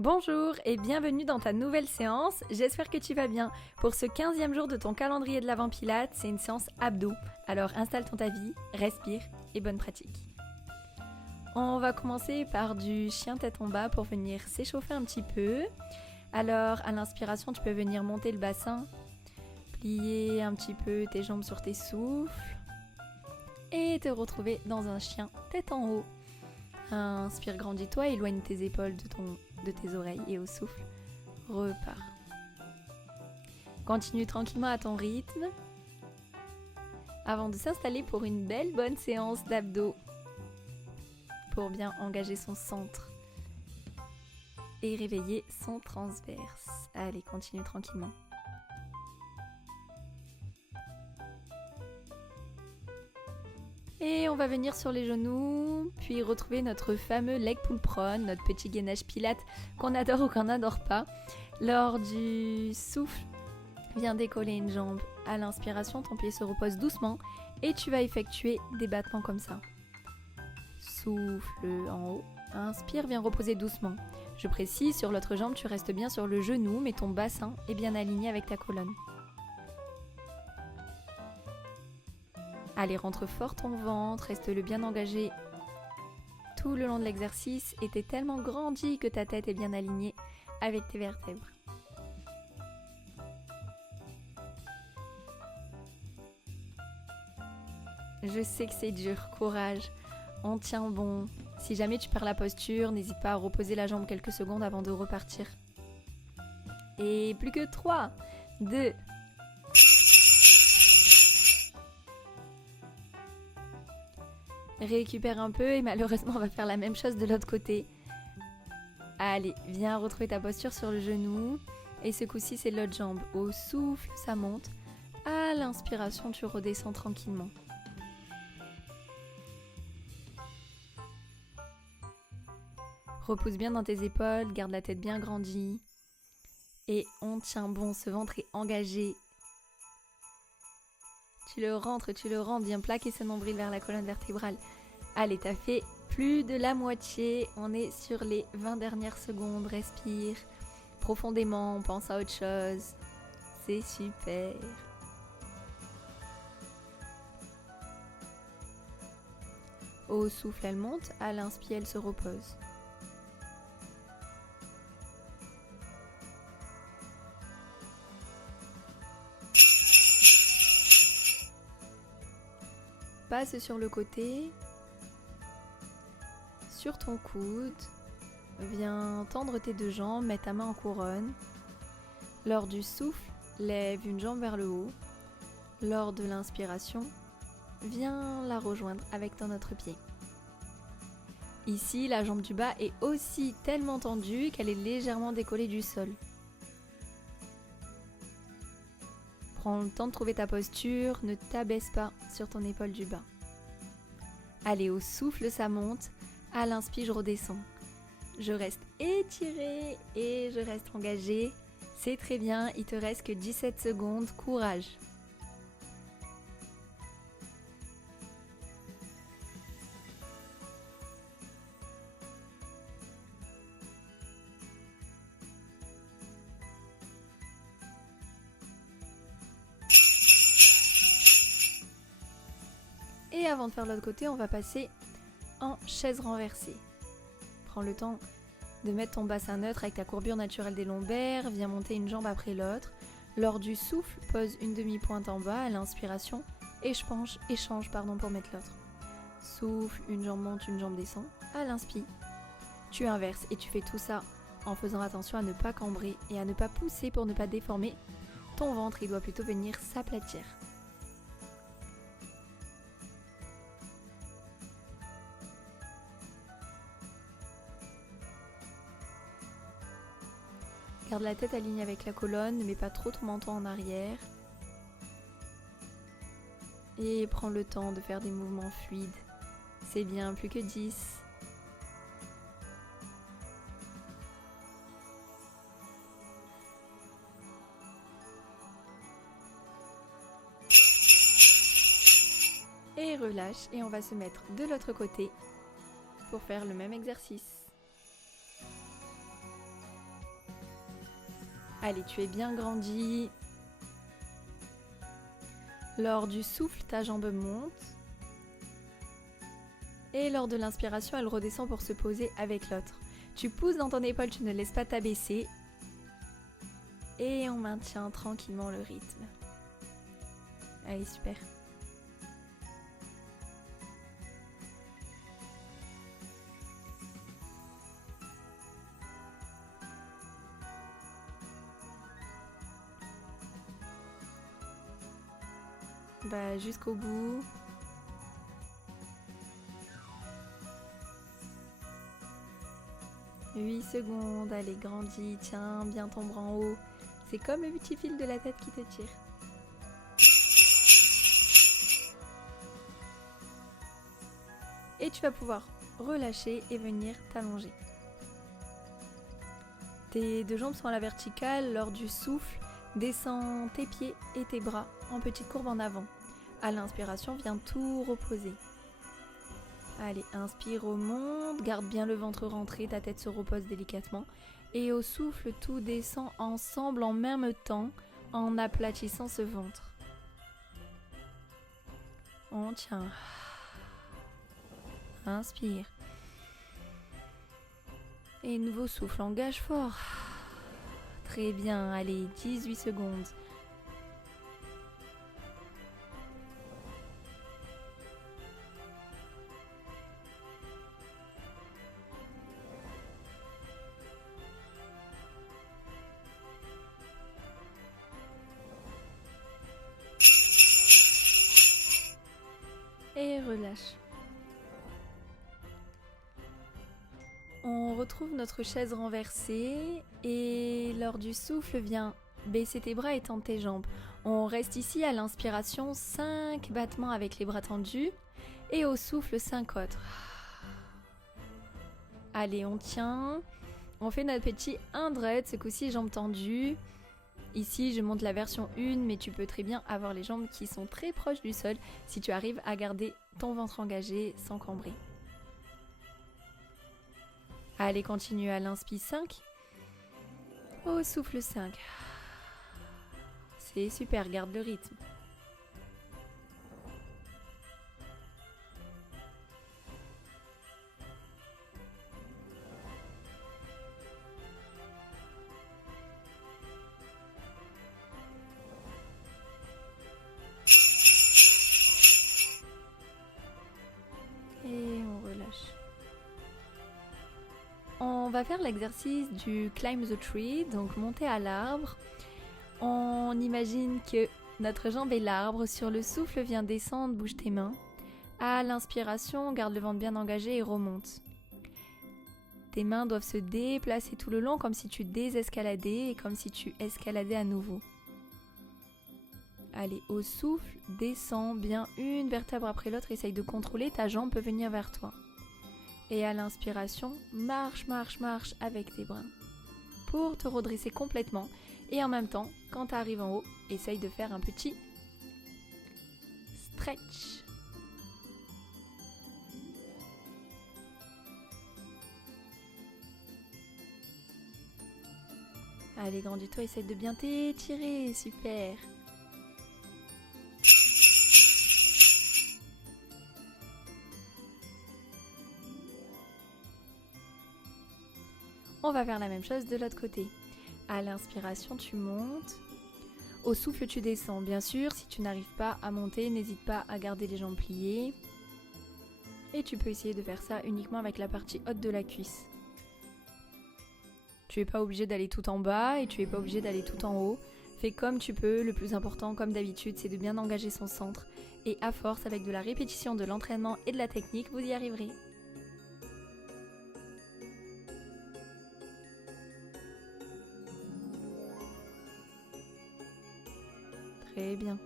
Bonjour et bienvenue dans ta nouvelle séance, j'espère que tu vas bien. Pour ce 15e jour de ton calendrier de l'Avent Pilates, c'est une séance abdos. Alors installe ton tapis, respire et bonne pratique. On va commencer par du chien tête en bas pour venir s'échauffer un petit peu. Alors à l'inspiration, tu peux venir monter le bassin, plier un petit peu tes jambes sur tes souffles et te retrouver dans un chien tête en haut. Inspire, grandis-toi, éloigne tes épaules de tes oreilles et au souffle, repars. Continue tranquillement à ton rythme avant de s'installer pour une belle bonne séance d'abdos pour bien engager son centre et réveiller son transverse. Allez, continue tranquillement. Et on va venir sur les genoux, puis retrouver notre fameux leg pull prone, notre petit gainage pilate qu'on adore ou qu'on n'adore pas. Lors du souffle, viens décoller une jambe. À l'inspiration, ton pied se repose doucement et tu vas effectuer des battements comme ça. Souffle en haut, inspire, viens reposer doucement. Je précise, sur l'autre jambe, tu restes bien sur le genou, mais ton bassin est bien aligné avec ta colonne. Allez, rentre fort ton ventre, reste-le bien engagé tout le long de l'exercice et t'es tellement grandi que ta tête est bien alignée avec tes vertèbres. Je sais que c'est dur, courage, on tient bon. Si jamais tu perds la posture, n'hésite pas à reposer la jambe quelques secondes avant de repartir. Et plus que 3, 2, récupère un peu et malheureusement on va faire la même chose de l'autre côté. Allez, viens retrouver ta posture sur le genou et ce coup-ci c'est l'autre jambe. Au souffle, ça monte. À l'inspiration, tu redescends tranquillement. Repousse bien dans tes épaules, garde la tête bien grandie. Et on tient bon, ce ventre est engagé. Tu le rentres, viens plaquer ce nombril vers la colonne vertébrale. Allez, t'as fait plus de la moitié. On est sur les 20 dernières secondes. Respire profondément, pense à autre chose. C'est super. Au souffle, elle monte. À l'inspire, elle se repose. Passe sur le côté, sur ton coude, viens tendre tes deux jambes, mets ta main en couronne. Lors du souffle, lève une jambe vers le haut. Lors de l'inspiration, viens la rejoindre avec ton autre pied. Ici, la jambe du bas est aussi tellement tendue qu'elle est légèrement décollée du sol. Prends le temps de trouver ta posture, ne t'abaisse pas sur ton épaule du bas. Allez, au souffle, ça monte. À l'inspire, je redescends. Je reste étirée et je reste engagée. C'est très bien, il te reste que 17 secondes. Courage. Et avant de faire l'autre côté, on va passer en chaise renversée. Prends le temps de mettre ton bassin neutre avec ta courbure naturelle des lombaires. Viens monter une jambe après l'autre. Lors du souffle, pose une demi-pointe en bas à l'inspiration. Échange pour mettre l'autre. Souffle, une jambe monte, une jambe descend. À l'inspire, tu inverses et tu fais tout ça en faisant attention à ne pas cambrer et à ne pas pousser pour ne pas déformer ton ventre. Il doit plutôt venir s'aplatir. Garde la tête alignée avec la colonne, ne mets pas trop ton menton en arrière. Et prends le temps de faire des mouvements fluides. C'est bien, plus que 10. Et relâche, et on va se mettre de l'autre côté pour faire le même exercice. Allez, tu es bien grandi. Lors du souffle, ta jambe monte. Et lors de l'inspiration, elle redescend pour se poser avec l'autre. Tu pousses dans ton épaule, tu ne laisses pas t'abaisser. Et on maintient tranquillement le rythme. Allez, super. Va jusqu'au bout. « 8 secondes, allez, grandis, tiens bien ton bras en haut. C'est comme le petit fil de la tête qui te tire. Et tu vas pouvoir relâcher et venir t'allonger. Tes deux jambes sont à la verticale. Lors du souffle, descends tes pieds et tes bras en petite courbe en avant. À l'inspiration, viens tout reposer. Allez, inspire, remonte, garde bien le ventre rentré, ta tête se repose délicatement. Et au souffle, tout descend ensemble en même temps, en aplatissant ce ventre. On tient. Inspire. Et nouveau souffle, engage fort. Très bien, allez, 18 secondes. Et relâche. On retrouve notre chaise renversée et lors du souffle, viens baisser tes bras et tendre tes jambes. On reste ici à l'inspiration, 5 battements avec les bras tendus et au souffle, 5 autres. Allez, on tient. On fait notre petit 100, ce coup-ci, jambes tendues. Ici, je monte la version 1, mais tu peux très bien avoir les jambes qui sont très proches du sol si tu arrives à garder ton ventre engagé sans cambrer. Allez, continue à l'inspire 5. Au souffle 5. C'est super, garde le rythme. Et on relâche. On va faire l'exercice du climb the tree, donc monter à l'arbre. On imagine que notre jambe est l'arbre. Sur le souffle, viens descendre, bouge tes mains. À l'inspiration, garde le ventre bien engagé et remonte. Tes mains doivent se déplacer tout le long comme si tu désescaladais et comme si tu escaladais à nouveau. Allez, au souffle, descends bien une vertèbre après l'autre. Essaye de contrôler, ta jambe peut venir vers toi. Et à l'inspiration, marche, marche, marche avec tes bras pour te redresser complètement. Et en même temps, quand tu arrives en haut, essaye de faire un petit stretch. Allez, grandis-toi, essaye de bien t'étirer, super. On va faire la même chose de l'autre côté. À l'inspiration, tu montes. Au souffle, tu descends. Bien sûr, si tu n'arrives pas à monter, n'hésite pas à garder les jambes pliées. Et tu peux essayer de faire ça uniquement avec la partie haute de la cuisse. Tu n'es pas obligé d'aller tout en bas et tu n'es pas obligé d'aller tout en haut. Fais comme tu peux. Le plus important, comme d'habitude, c'est de bien engager son centre. Et à force, avec de la répétition, de l'entraînement et de la technique, vous y arriverez. Très bien.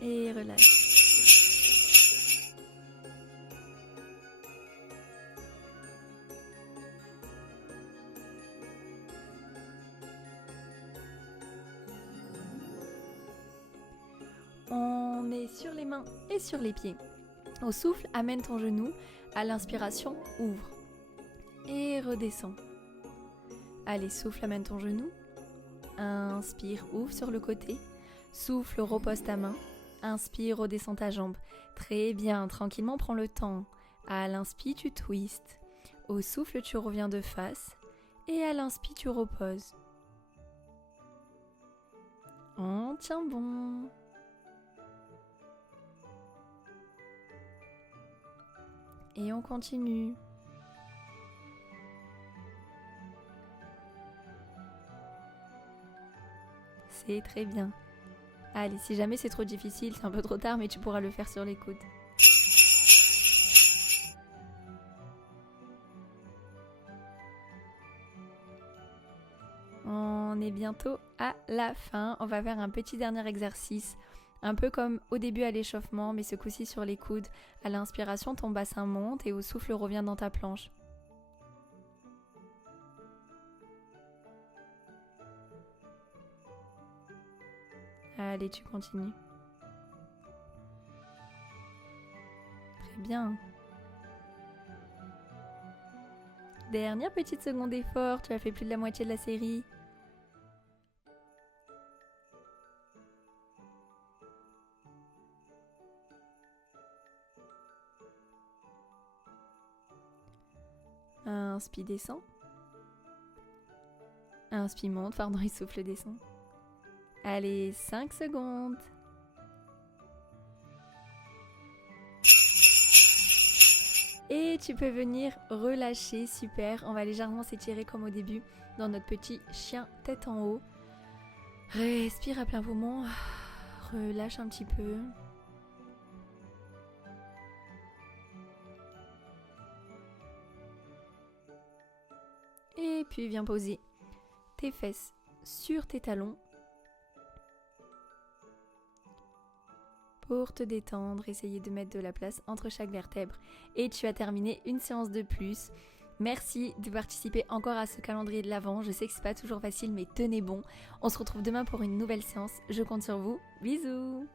Et relâche. est sur les mains et sur les pieds. Au souffle, amène ton genou. À l'inspiration, ouvre. Et redescends. Allez, souffle, amène ton genou. Inspire, ouvre sur le côté. Souffle, repose ta main. Inspire, redescends ta jambe. Très bien, tranquillement, prends le temps. À l'inspire, tu twistes. Au souffle, tu reviens de face. Et à l'inspire, tu reposes. Oh, tiens bon. Et on continue. C'est très bien. Allez, si jamais c'est trop difficile, c'est un peu trop tard, mais tu pourras le faire sur les coudes. On est bientôt à la fin. On va faire un petit dernier exercice. Un peu comme au début à l'échauffement, mais ce coup-ci sur les coudes. À l'inspiration, ton bassin monte et au souffle, revient dans ta planche. Allez, tu continues. Très bien. Dernière petite seconde d'effort, tu as fait plus de la moitié de la série. Inspire, descend. Inspire, monte, pardon, il souffle, descend. Allez, 5 secondes. Et tu peux venir relâcher, super. On va légèrement s'étirer comme au début dans notre petit chien tête en haut. Respire à plein poumon. Relâche un petit peu. Et puis viens poser tes fesses sur tes talons. Pour te détendre, essayer de mettre de la place entre chaque vertèbre. Et tu as terminé une séance de plus. Merci de participer encore à ce calendrier de l'Avent. Je sais que c'est pas toujours facile, mais tenez bon. On se retrouve demain pour une nouvelle séance. Je compte sur vous. Bisous!